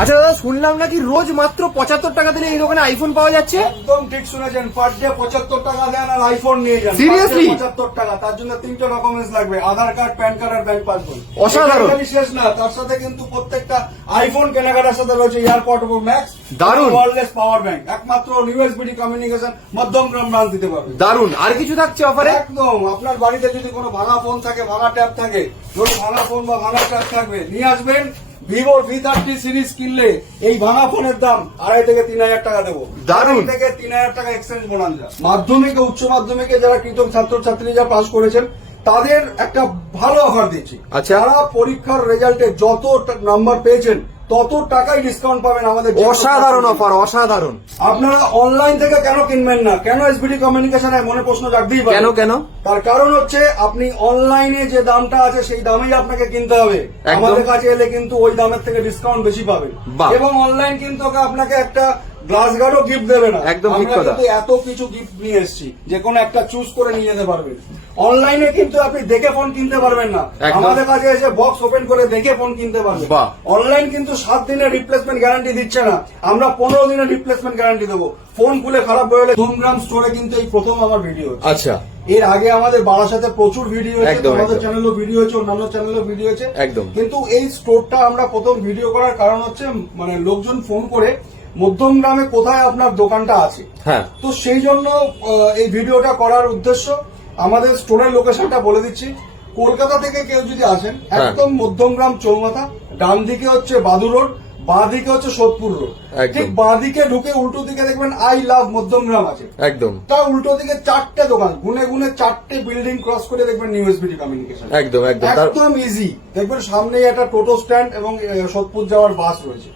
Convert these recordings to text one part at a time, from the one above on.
আচ্ছা দাদা শুনলাম নাকি রোজ মাত্র পঁচাত্তর টাকা দিলে এই দোকানে আইফোন পাওয়া যাচ্ছে? একদম ঠিক শুনেছেন পার ডে পঁচাত্তর টাকা দেন আর আইফোন নিয়ে যান। Seriously? পঁচাত্তর টাকা তার জন্য তিনটে ডকুমেন্টস লাগবে আধার কার্ড প্যান কার্ড আর ব্যাংক পাসবই অসাধারণ। শেষ না তার সাথে কিন্তু প্রত্যেকটা আইফোন কেনাকাটার সাথে রয়েছে এয়ারপোর্ট এবং ম্যাক্স দারুণ। ওয়ারলেস পাওয়ার ব্যাংক একমাত্র ইউএসবিডি কমিউনিকেশন মধ্যমগ্রাম ব্রাঞ্চ দিতে পারবে। দারুণ আর কিছু থাকছে অফারে একদম আপনার বাড়িতে যদি কোনো ভাঙা ফোন থাকে ভাঙা ট্যাব থাকে ধরুন ভাঙা ফোন বা ভাঙা ট্যাব থাকবে নিয়ে আসবেন ভিভো ভি থার্টি সিরিজ কিনলে এই ভাঙা ফোনের দাম আড়াই থেকে তিন হাজার টাকা দেবো দারুণ। থেকে তিন হাজার টাকা এক্সচেঞ্জ বোনাঞ্জা মাধ্যমিকে উচ্চ মাধ্যমিকে যারা কৃতক ছাত্রছাত্রী যা পাশ করেছেন তাদের একটা ভালো অফার দিচ্ছি আচ্ছা। যারা পরীক্ষার রেজাল্টে যত নাম্বার পেয়েছেন তত টাকাই ডিসকাউন্ট পাবেন আমাদের অসাধারণ অফার অসাধারণ। আপনারা অনলাইন থেকে কেন কিনবেন না? কেন এসবিডি কমিউনিকেশন মনে প্রশ্ন জাগতেই পারে কেন কেন? তার কারণ হচ্ছে আপনি অনলাইনে যে দামটা আছে সেই দামেই আপনাকে কিনতে হবে। আমাদের কাছে এলে কিন্তু ওই দামের থেকে ডিসকাউন্ট বেশি পাবে এবং অনলাইন কিন্তু আপনাকে একটা গ্লাস গার্ডও গিফট দেবে না। একদম ঠিক কথা। এত কিছু গিফট নিয়ে এসেছি যে কোনো একটা চুজ করে নিয়ে যেতে পারবেন অনলাইনে কিন্তু আপনি দেখে ফোন কিনতে পারবেন না। আমাদের কাছে এসে বক্স ওপেন করে দেখে ফোন কিনতে পারবেন অনলাইন কিন্তু সাত দিনের রিপ্লেসমেন্ট গ্যারান্টি দিচ্ছে না। আমরা পনেরো দিনের রিপ্লেসমেন্ট গ্যারান্টি দেবো। ফোন খুলে খারাপ হয়ে গেলে ধুমগ্রাম স্টোরে কিন্তু এই প্রথম আমার ভিডিও আচ্ছা। এর আগে আমাদের বারাসাতে প্রচুর ভিডিও হয়েছে আমাদের চ্যানেলও ভিডিও হয়েছে অন্যান্য চ্যানেলও ভিডিও হয়েছে। একদম। কিন্তু এই স্টোরটা আমরা প্রথম ভিডিও করার কারণ হচ্ছে মানে লোকজন ফোন করে মধ্যম গ্রামে কোথায় আপনার দোকানটা আছে? হ্যাঁ। তো সেই জন্য এই ভিডিওটা করার উদ্দেশ্য আমাদের স্টোরের লোকেশনটা বলে দিচ্ছি। কলকাতা থেকে কেউ যদি আসেন হ্যাঁ। একদম মধ্যমগ্রাম চৌমাথা ডান দিকে হচ্ছে বাদু রোড বাঁ দিকে হচ্ছে সোদপুর রোড। ঠিক বাঁ দিকে ঢুকে উল্টো দিকে দেখবেন আই লাভ মধ্যমগ্রাম আছে। একদম। তার উল্টো দিকে চারটে দোকান গুনে গুনে চারটে বিল্ডিং ক্রস করে দেখবেন নিউ এসবিটি কমিউনিকেশন একদম একদম। একদম ইজি দেখবেন সামনেই একটা টোটো স্ট্যান্ড এবং সোদপুর যাওয়ার বাস রয়েছে।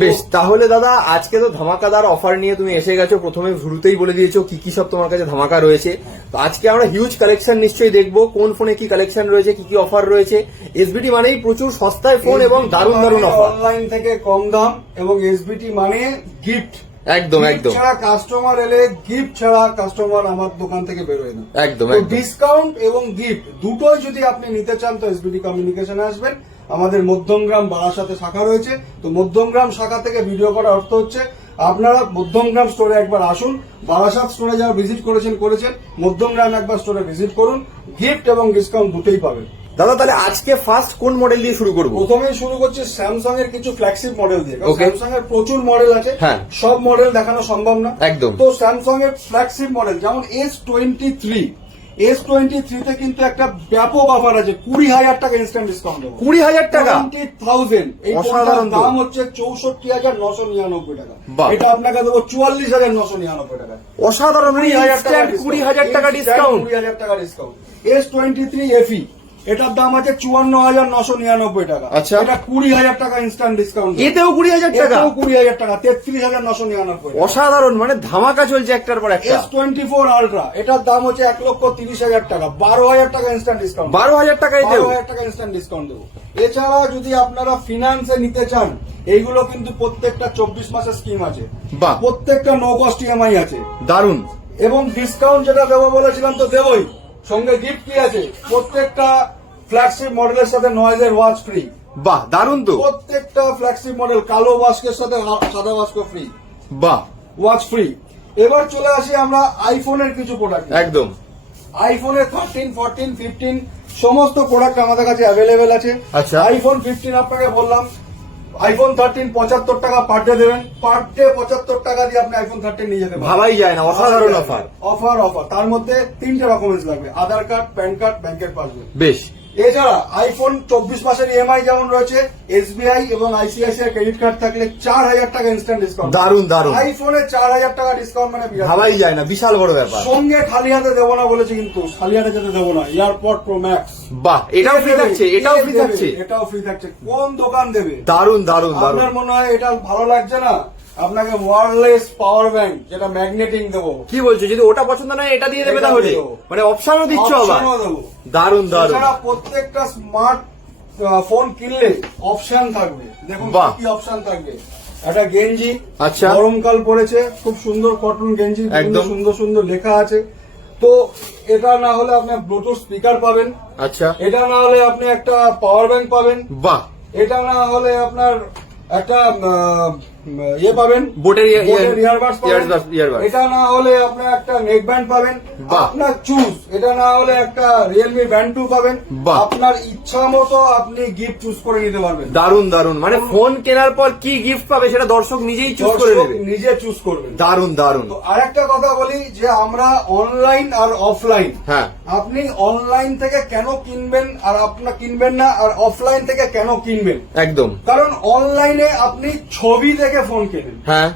বেশ তাহলে দাদা আজকে তো ধামাকাদার অফার নিয়ে তুমি এসে গেছো। প্রথমে শুরুতেই বলে দিয়েছ কি কি সব তোমার কাছে ধামাকা রয়েছে। তো আজকে আমরা হিউজ কালেকশন নিশ্চয়ই দেখব কোন ফোনে কি কালেকশন রয়েছে কি কি অফার রয়েছে। এসবিটি মানেই প্রচুর সস্তায় ফোন এবং দারুণ দারুণ অফার অনলাইন থেকে কম দাম এবং এসবিটি মানে গিফট একদম একদম। ছাড়া কাস্টমার এলে গিফট ছাড়া কাস্টমার আমার দোকান থেকে বেরোয় না। একদম ডিসকাউন্ট এবং গিফট দুটোই যদি আপনি নিতে চান তো এসবিডি কমিউনিকেশনে আসবেন। আমাদের মধ্যমগ্রাম বারাসাতে শাখা রয়েছে তো মধ্যমগ্রাম শাখা থেকে ভিডিও করার অর্থ হচ্ছে আপনারা মধ্যমগ্রাম স্টোরে একবার আসুন বারাসাত স্টোরে যারা ভিজিট করেছেন করেছেন মধ্যমগ্রাম একবার স্টোরে ভিজিট করুন গিফট এবং ডিসকাউন্ট দুটোই পাবেন দাদা তাহলে আজকে ফার্স্ট কোন মডেল দিয়ে শুরু করব প্রথমে শুরু করছে স্যামসাং এর কিছু ফ্ল্যাগশিপ মডেল দিয়ে. স্যামসাং এর প্রচুর মডেল আছে হ্যাঁ। সব মডেল দেখানো সম্ভব না একদম। তো স্যামসাং এর ফ্ল্যাগশিপ মডেল যেমন S twenty three S twenty থ্রিতে কিন্তু একটা ব্যাপক অফার আছে। কুড়ি হাজার টাকা ইনস্ট্যান্ট ডিসকাউন্ট দেবো। কুড়ি হাজার টাকা? টোয়েন্টি থাউজেন্ড এই অসাধারণ ফোনটার দাম হচ্ছে চৌষট্টি হাজার নশো নিরানব্বই টাকা। এটা আপনাকে দেবো চুয়াল্লিশ হাজার নশো নিরানব্বই টাকা। অসাধারণ। কুড়ি হাজার টাকা ডিসকাউন্ট কুড়ি হাজার টাকা discount S twenty three FE এটার দাম আছে চুয়ান্ন হাজার নশো নিরানব্বই টাকা। আচ্ছা। এটা কুড়ি হাজার টাকা ইনস্ট্যান্ট ডিসকাউন্ট এতেও কুড়ি হাজার টাকা? কুড়ি হাজার টাকা তেত্রিশ হাজার নশো নিরানব্বই অসাধারণ মানে ধামাকা চলছে একটার পর একটা। এস টোয়েন্টি ফোর আলট্রা এটার দাম হচ্ছে এক লক্ষ তিরিশ হাজার টাকা। বারো হাজার টাকা ইনস্ট্যান্ট ডিসকাউন্ট বারো হাজার টাকা বারো হাজার টাকা ইনস্ট্যান্ট ডিসকাউন্ট দেবো। এছাড়া যদি আপনারা ফিনান্সে নিতে চান এইগুলো কিন্তু প্রত্যেকটা চব্বিশ মাসের স্কিম আছে। বাহ। প্রত্যেকটা নো কস্ট ইএমআই আছে। দারুণ। এবং ডিসকাউন্ট যেটা দেবো বলেছিলাম তো দেবই। সঙ্গে গিফট কি আছে? প্রত্যেকটা ফ্ল্যাগশিপ মডেলের সাথে নয়েজের ওয়াচ ফ্রি বাহ দারুণ তো। প্রত্যেকটা ফ্ল্যাগশিপ মডেল কালো ওয়াশকের সাথে সাদা ওয়াশক ফ্রি বাহ। ওয়াচ ফ্রি এবার চলে আসি আমরা আইফোনের কিছু প্রোডাক্ট একদম। আইফোনের থার্টিন ফোরটিন ফিফটিন সমস্ত প্রোডাক্ট আমাদের কাছে অ্যাভেলেবেল আছে। আচ্ছা। আইফোন ফিফটিন আপনাকে বললাম আইফোন থার্টিন পঁচাত্তর টাকা পার ডে দেবেন। পার ডে পঁচাত্তর টাকা দিয়ে আপনি আইফোন থার্টিন নিয়ে যেতে ভাবাই যায় না অসাধারণ অফার অফার অফার তার মধ্যে তিনটে ডকুমেন্টস লাগবে। আধার কার্ড প্যান কার্ড ব্যাংকের পাসবুক বেশ। এছাড়া আইফোন চব্বিশ মাসের ইএমআই যেমন রয়েছে এসবিআই এবং আইসিআইসিআই ক্রেডিট কার্ড থাকলে চার হাজার টাকা ইনস্ট্যান্ট ডিসকাউন্ট দারুণ দারুণ আইফোনে চার হাজার টাকা ডিসকাউন্ট মানে। ভাবাই যায় না বিশাল বড় ব্যাপার। সঙ্গে খালি হাতে দেবো না বলেছে কিন্তু খালি হাতে যেতে দেবো না এয়ারপড প্রো ম্যাক্স বাহ এটাও ফ্রি থাকছে এটাও ফ্রি থাকছে। এটাও ফ্রি থাকছে। কোন দোকান দেবে? দারুণ দারুণ দারুণ। আপনার মনে হয় এটা ভালো লাগছে না? আপনাকে ওয়ারলেস পাওয়ার ব্যাংক যেটা ম্যাগনেটিং দেবো। কি বলছো? যদি ওটা পছন্দ নয় এটা দিয়ে দেবে তাহলে। মানে অপশনও দিচ্ছ আবার? দারুণ এছাড়া প্রত্যেকটা স্মার্ট ফোন কিনলে অপশন থাকবে। দেখুন। কি অপশন থাকবে। একটা গেঞ্জি আচ্ছা। গরমকাল পড়েছে খুব সুন্দর কটন গেঞ্জি একদম। সুন্দর সুন্দর লেখা আছে। তো এটা না হলে আপনি ব্লুটুথ স্পিকার পাবেন। আচ্ছা। এটা না হলে আপনি একটা পাওয়ার ব্যাংক পাবেন। বাহ। এটা না হলে আপনার একটা ইয়ে পাবেন? বোটের ইয়ে- ইয়ে-। এটা না হলে আপনার একটা নেক ব্যান্ড পাবেন আপনার চুজ এটা না হলে একটা রিয়েলমি ব্যান্ড টু পাবেন। আপনার ইচ্ছা মতো আপনি গিফট চুজ করে নিতে পারবেন। দারুণ দারুণ মানে ফোন কেনার পর কি গিফট পাবে সেটা দর্শক নিজেই চুজ করে নেবে। নিজে চুজ করবেন দারুণ দারুণ তো আরেকটা কথা বলি যে আমরা অনলাইন আর অফলাইন হ্যাঁ। আপনি অনলাইন থেকে কেন কিনবেন আর আপনার কিনবেন না আর অফলাইন থেকে কেন কিনবেন? একদম। কারণ অনলাইনে আপনি ছবি দেখে ফোন কেনেন। হ্যাঁ।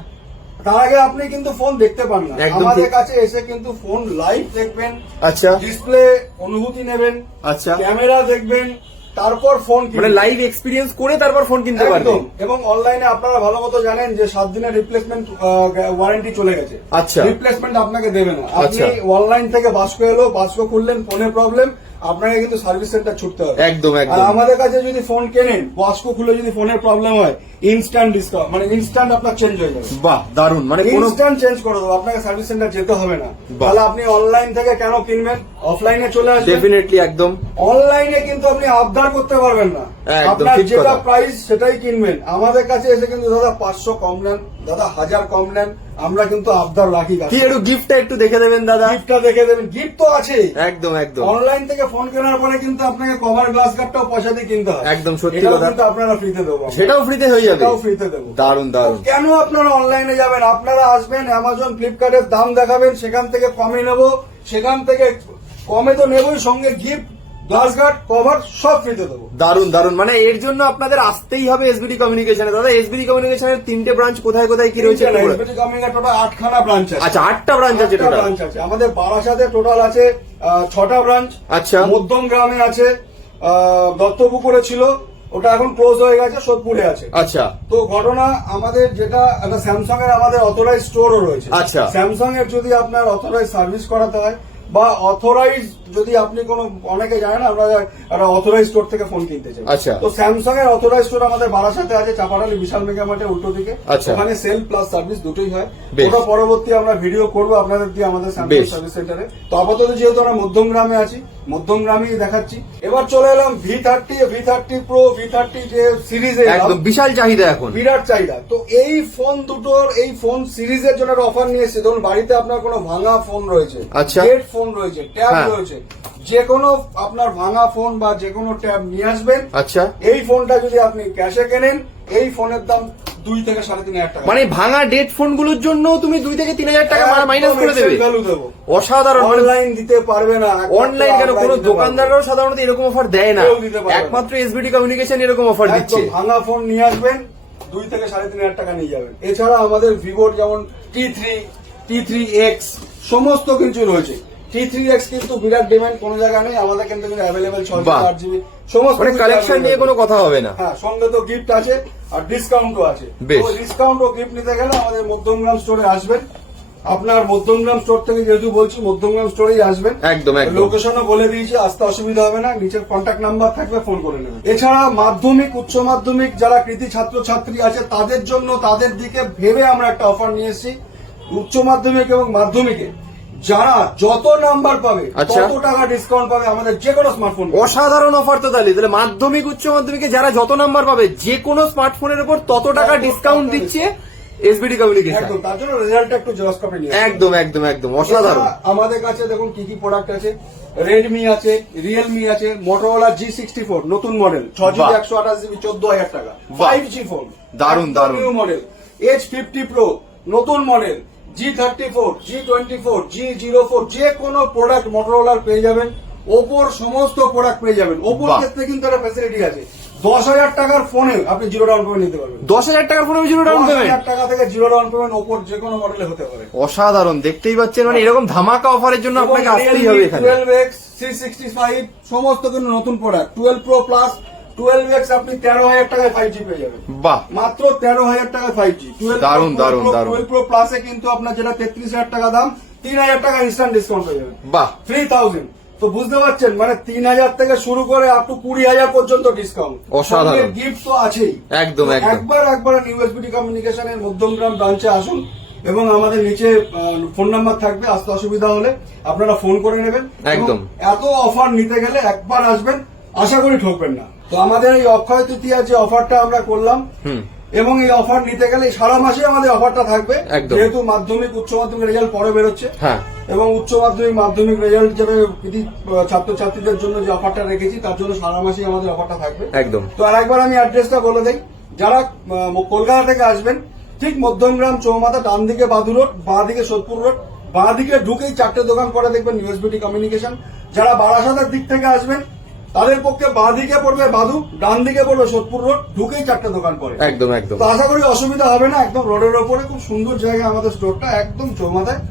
তার আগে আপনি কিন্তু ফোন দেখতে পান না। আমাদের কাছে এসে কিন্তু ফোন লাইভ দেখবেন আচ্ছা। ডিসপ্লে অনুভূতি নেবেন আচ্ছা। ক্যামেরা দেখবেন তারপর ফোন মানে লাইভ এক্সপিরিয়েন্স করে তারপর ফোন কিনতে পারবে। একদম। এবং অনলাইনে আপনারা ভালো মতো জানেন যে সাত দিনের রিপ্লেসমেন্ট ওয়ারেন্টি চলে গেছে। আচ্ছা। রিপ্লেসমেন্ট আপনাকে দেবে না। আপনি আচ্ছা। অনলাইন থেকে বাস্কো এলো বাস্কো খুললেন ফোনের প্রবলেম আপনাকে কিন্তু সার্ভিস সেন্টার ছুটতে হবে। একদম, একদম। আমাদের কাছে যদি ফোন কেনেন বাস্কো খুলে যদি ফোনের প্রবলেম হয় ইনস্ট্যান্ট ডিসকাউন্ট মানে ইনস্ট্যান্ট আপনার চেঞ্জ হয়ে যাবে। বাহ দারুণ মানে ইনস্ট্যান্ট চেঞ্জ করে দেবো আপনাকে সার্ভিস সেন্টার যেতে হবে না। তাহলে আপনি অনলাইন থেকে কেন কিনবেন? অফলাইনে চলে আসবেন। ডেফিনেটলি একদম। অনলাইনে কিন্তু আপনি আবদার করতে পারবেন না। আপনার যেটা প্রাইস সেটাই কিনবেন। আমাদের কাছে এসে কিন্তু দাদা পাঁচশো কম নেন দাদা হাজার কম নেন আমরা কিন্তু আবদার রাখি কি একটু গিফটটা একটু দেখে দেবেন দাদা? গিফটটা দেখে দেবেন। গিফট তো আছে। একদম একদম। অনলাইন থেকে ফোন কেনার পরে কিন্তু আপনাকে কভার গ্লাস গার্ডটাও পয়সা দিয়ে কিনতে হয় একদম সত্যি কথা। কিন্তু আপনারা ফ্রিতে দেবো সেটাও ফ্রিতে হয়ে যাবে। ফ্রিতে দেবো। দারুণ দারুণ কেন আপনারা অনলাইনে যাবেন? আপনারা আসবেন অ্যামাজন ফ্লিপকার্টের দাম দেখাবেন সেখান থেকে কমে নেব। সেখান থেকে কমে তো নেবই সঙ্গে গিফট কভার সব ফ্রিতে দেবো। দারুণ দারুণ মানে এর জন্য আপনাদের আসতেই হবে এসবিডি কমিউনিকেশনে দাদা এসবিডি কমিউনিকেশনের তিনটে ব্রাঞ্চ কোথায় কোথায় কি রয়েছে টোটাল আটখানা ব্রাঞ্চ আছে। আচ্ছা আটটা ব্রাঞ্চ আছে টোটাল ব্রাঞ্চ আছে। আমাদের বারাসাতে টোটাল আছে ছটা ব্রাঞ্চ আচ্ছা। মধ্যম গ্রামে আছে দত্তপুকুরে ছিল ওটা এখন ক্লোজ হয়ে গেছে সোদপুরে আছে। আচ্ছা। তো ঘটনা আমাদের যেটা একটা স্যামসাং এর আমাদের অথরাইজ স্টোরও রয়েছে। আচ্ছা। স্যামসাং এর যদি আপনার অথরাইজ সার্ভিস করাতে হয় বা অথরাইজ যদি আপনি কোনো অনেকে জানেন না আমরা একটা অথরাইজ স্টোর থেকে ফোন কিনতে চাই। আচ্ছা। তো স্যামসাং এর অথরাইজ স্টোর আমাদের বারাসাতে আছে চাপাটালি বিশাল মেগা মার্টের উল্টো দিকে। আচ্ছা। ওখানে সেল প্লাস সার্ভিস দুটোই হয়। ওটা পরবর্তী আমরা ভিডিও করব আপনাদের দিয়ে আমাদের স্যামসাং সার্ভিস সেন্টারে তো আপাতত যেহেতু আমরা মধ্যম গ্রামে আছি মধ্যম গ্রামেই দেখাচ্ছি। এবার চলে এলাম V thirty V thirty pro V thirty যে সিরিজে একদম বিশাল চাহিদা এখন। বিরাট চাহিদা। তো এই ফোন দুটোর এই ফোন সিরিজের জন্য একটা অফার নিয়ে এসেছে। ধরুন বাড়িতে আপনার কোনো ভাঙা ফোন রয়েছে আচ্ছা। ফোন রয়েছে ট্যাব। রয়েছে যে কোনো আপনার ভাঙা ফোন বা যে কোনো ট্যাব নিয়ে আসবেন। আচ্ছা। এই ফোনটা যদি আপনি ক্যাশে কেনেন এই ফোনের দাম দুই থেকে সাড়ে তিন হাজার টাকা। মানে ভাঙা ডেট ফোনগুলোর জন্য তুমি দুই থেকে তিন হাজার টাকা মাইনাস করে দেবে। অসাধারণ। অনলাইন দিতে পারবে না অনলাইন কেন? কোনো দোকানদাররাও সাধারণত এরকম অফার দেয় না। একমাত্র এসবিডি কমিউনিকেশন এরকম অফার দিচ্ছে। ভাঙা ফোন নিয়ে আসবেন দুই থেকে সাড়ে তিন হাজার টাকা নিয়ে যাবেন। এছাড়া আমাদের ভিভোর যেমন T three T three X সমস্ত কিছু রয়েছে। টি থ্রি এক্স কিন্তু বিরাট ডিমান্ড কোনো জায়গা নেই। আমাদের কিন্তু অ্যাভেলেবেল ছয়। আট জিবি সমস্ত মানে কালেকশন নিয়ে। কোনো কথা হবে না। হ্যাঁ সঙ্গে তো গিফট আছে আর ডিসকাউন্টও আছে। বেশ। ডিসকাউন্ট ও গিফট নিতে গেলে আমাদের মধ্যমগ্রাম স্টোরে আসবেন। আপনার মধ্যমগ্রাম স্টোর থেকে যেহেতু বলছি মধ্যমগ্রাম স্টোরেই আসবেন। একদম, একদম। লোকেশনও বলে দিয়েছি আসতে অসুবিধা হবে না। নিচের কন্ট্যাক্ট নাম্বার থাকবে ফোন করে নেবেন। এছাড়া মাধ্যমিক উচ্চ মাধ্যমিক যারা কৃতি ছাত্র ছাত্রী আছে তাদের জন্য তাদের দিকে ভেবে আমরা একটা অফার নিয়ে এসেছি। উচ্চ মাধ্যমিক এবং মাধ্যমিকে। যারা যত নাম্বার পাবে আচ্ছা। তত টাকা ডিসকাউন্ট পাবে আমাদের যে কোনো স্মার্টফোন অসাধারণ অফার তো তাহলে। তাহলে মাধ্যমিক উচ্চ মাধ্যমিকে যারা যত নাম্বার পাবে যে কোনো স্মার্টফোনের উপর তত টাকা ডিসকাউন্ট দিচ্ছে এসবিডি কমিউনিকেশন একদম তার জন্য রেজাল্টটা একটু জেরক্স কপি নিয়ে একদম একদম একদম অসাধারণ। আমাদের কাছে দেখুন কি কি প্রোডাক্ট আছে। রেডমি আছে রিয়েলমি আছে মোটরোলা জি সিক্সটি ফোর নতুন মডেল ছ জিবি একশো আঠাশ জিবি চোদ্দ হাজার টাকা। ফাইভ জি ফোন দারুণ দারুণ new model H fifty pro নতুন model G thirty four G twenty four G zero four যে কোনো প্রোডাক্ট মোটরোলার পেয়ে যাবেন। ওপোর সমস্ত প্রোডাক্ট পেয়ে যাবেন। ওপোর ক্ষেত্রে কিন্তু একটা ফ্যাসিলিটি আছে। দশ হাজার টাকার ফোনে আপনি জিরো ডাউন পেমেন্ট নিতে পারবেন। দশ হাজার টাকার ফোনে জিরো ডাউন পেমেন্ট হাজার টাকা থেকে জিরো ডাউন পেমেন্ট ওপোর যে কোনো মডেলে হতে পারে। অসাধারণ। দেখতেই পাচ্ছেন মানে এরকম ধামাকা অফারের জন্য আপনাকে আসতেই হবে এখানে। Twelve X three sixty five সমস্ত কিন্তু নতুন product twelve pro plus twelve X আপনি তেরো হাজার টাকায় ফাইভ জি পেয়ে যাবেন। বাহ। মাত্র তেরো হাজার টাকায় ফাইভ জি দারুণ, দারুণ, দারুণ। টুয়েলভ প্রো প্লাসে কিন্তু আপনার যেটা তেত্রিশ হাজার টাকা দাম তিন হাজার টাকা ইনস্ট্যান্ট ডিসকাউন্ট পেয়ে যাবেন বাহ। থ্রি থাউজেন্ড তো বুঝতে পারছেন মানে তিন হাজার থেকে শুরু করে আপ টু কুড়ি হাজার পর্যন্ত ডিসকাউন্ট অসাধারণ। গিফট তো আছেই। একদম, একবার একবার নিউ এসবিটি কমিউনিকেশনের মধ্যমগ্রাম ব্রাঞ্চে আসুন এবং আমাদের নিচে ফোন নাম্বার থাকবে আসতে অসুবিধা হলে আপনারা ফোন করে নেবেন। একদম। এত অফার নিতে গেলে একবার আসবেন আশা করি ঠকবেন না। তো আমাদের এই অক্ষয় তৃতীয়া যে অফারটা আমরা করলাম এবং এই অফার নিতে গেলে সারা মাসে আমাদের অফারটা থাকবে। যেহেতু মাধ্যমিক উচ্চ মাধ্যমিক রেজাল্ট পরে বেরোচ্ছে। হ্যাঁ। এবং উচ্চ মাধ্যমিক মাধ্যমিক রেজাল্ট কৃতি ছাত্রছাত্রীদের জন্য যে অফারটা রেখেছি তার জন্য সারা মাসেই আমাদের অফারটা থাকবে। একদম। তো আর একবার আমি অ্যাড্রেসটা বলে দেই। যারা কলকাতা থেকে আসবেন ঠিক মধ্যমগ্রাম চৌমাথা ডান দিকে বাদু রোড বাঁ দিকে সোদপুর রোড বাঁ দিকে ঢুকেই চারটে দোকান করে দেখবেন ইউএসবিটি কমিউনিকেশন যারা বারাসাতের দিক থেকে আসবেন তাদের পক্ষে বাঁ দিকে পড়বে বাদু ডান দিকে পড়বে সোদপুর রোড ঢুকেই চারটে দোকান পড়ে। একদম একদম। তো আশা করি অসুবিধা হবে না একদম রোডের ওপরে খুব সুন্দর জায়গা আমাদের স্টোরটা একদম চৌমাথায়।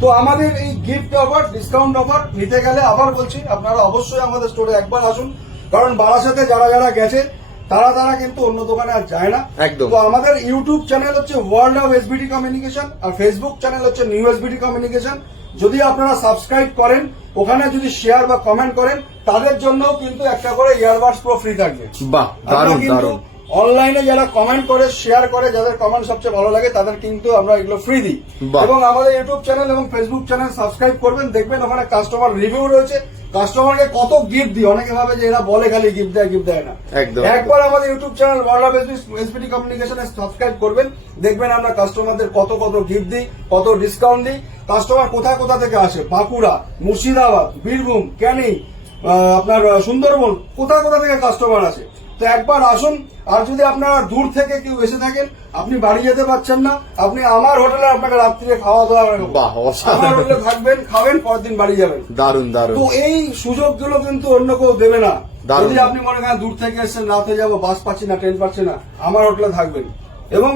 তো আমাদের এই গিফট অফার ডিসকাউন্ট অফার নিতে গেলে আবার বলছি আপনারা অবশ্যই আমাদের স্টোরে একবার আসুন। কারণ বারাসাতে যারা যারা গেছে তারা তারা কিন্তু অন্য দোকানে আর যায় না। একদম। তো আমাদের ইউটিউব চ্যানেল হচ্ছে ওয়ার্ল্ড অফ এসবিটি কমিউনিকেশন আর ফেসবুক চ্যানেল হচ্ছে নিউ এসবিটি কমিউনিকেশন যদি আপনারা সাবস্ক্রাইব করেন ওখানে যদি শেয়ার বা কমেন্ট করেন তাদের জন্যও কিন্তু একটা করে ইয়ারবাডস প্রো ফ্রি থাকবে। বাহ দারুণ দারুণ। অনলাইনে যারা কমেন্ট করে শেয়ার করে যাদের কমেন্ট সবচেয়ে ভালো লাগে তাদের কিন্তু আমরা এগুলো ফ্রি দিই। এবং আমাদের ইউটিউব চ্যানেল এবং ফেসবুক চ্যানেল সাবস্ক্রাইব করবেন দেখবেন ওখানে কাস্টমার রিভিউ রয়েছে। কাস্টমারকে কত গিফট দিই? অনেকে ভাবে যে এরা বলে খালি গিফট দেয় গিফট দেয় না। একবার আমাদের YouTube channel world of SBT কমিউনিকেশনে subscribe করবেন দেখবেন আমরা কাস্টমারদের কত কত গিফট দিই কত ডিসকাউন্ট দিই। কাস্টমার কোথা কোথা থেকে আসে? বাঁকুড়া মুর্শিদাবাদ বীরভূম ক্যানিং আপনার সুন্দরবন কোথা কোথা থেকে কাস্টমার আসে? তো একবার আসুন আর যদি আপনারা দূর থেকে কেউ এসে থাকেন আপনি বাড়ি যেতে পারছেন না আপনি আমার হোটেলে আপনাকে রাত্রিরে খাওয়া দাওয়া। আমার হোটেলে থাকবেন খাবেন পরের দিন বাড়ি যাবেন। দারুণ দারুণ। তো এই সুযোগগুলো কিন্তু অন্য কেউ দেবে না। যদি আপনি মনে করেন দূর থেকে এসেছেন রাতে যাব বাস পাচ্ছি না ট্রেন পাচ্ছি না আমার হোটেলে থাকবেন। এবং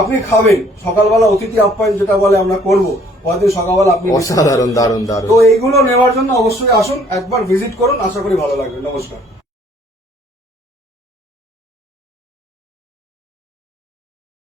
আপনি খাবেন। সকালবেলা অতিথি আপ্যায়ন যেটা বলে আমরা করব। পরের সকালবেলা আপনি অসাধারণ দারুণ দারুণ। তো এইগুলো নেওয়ার জন্য অবশ্যই আসুন একবার ভিজিট করুন আশা করি ভালো লাগবে। নমস্কার।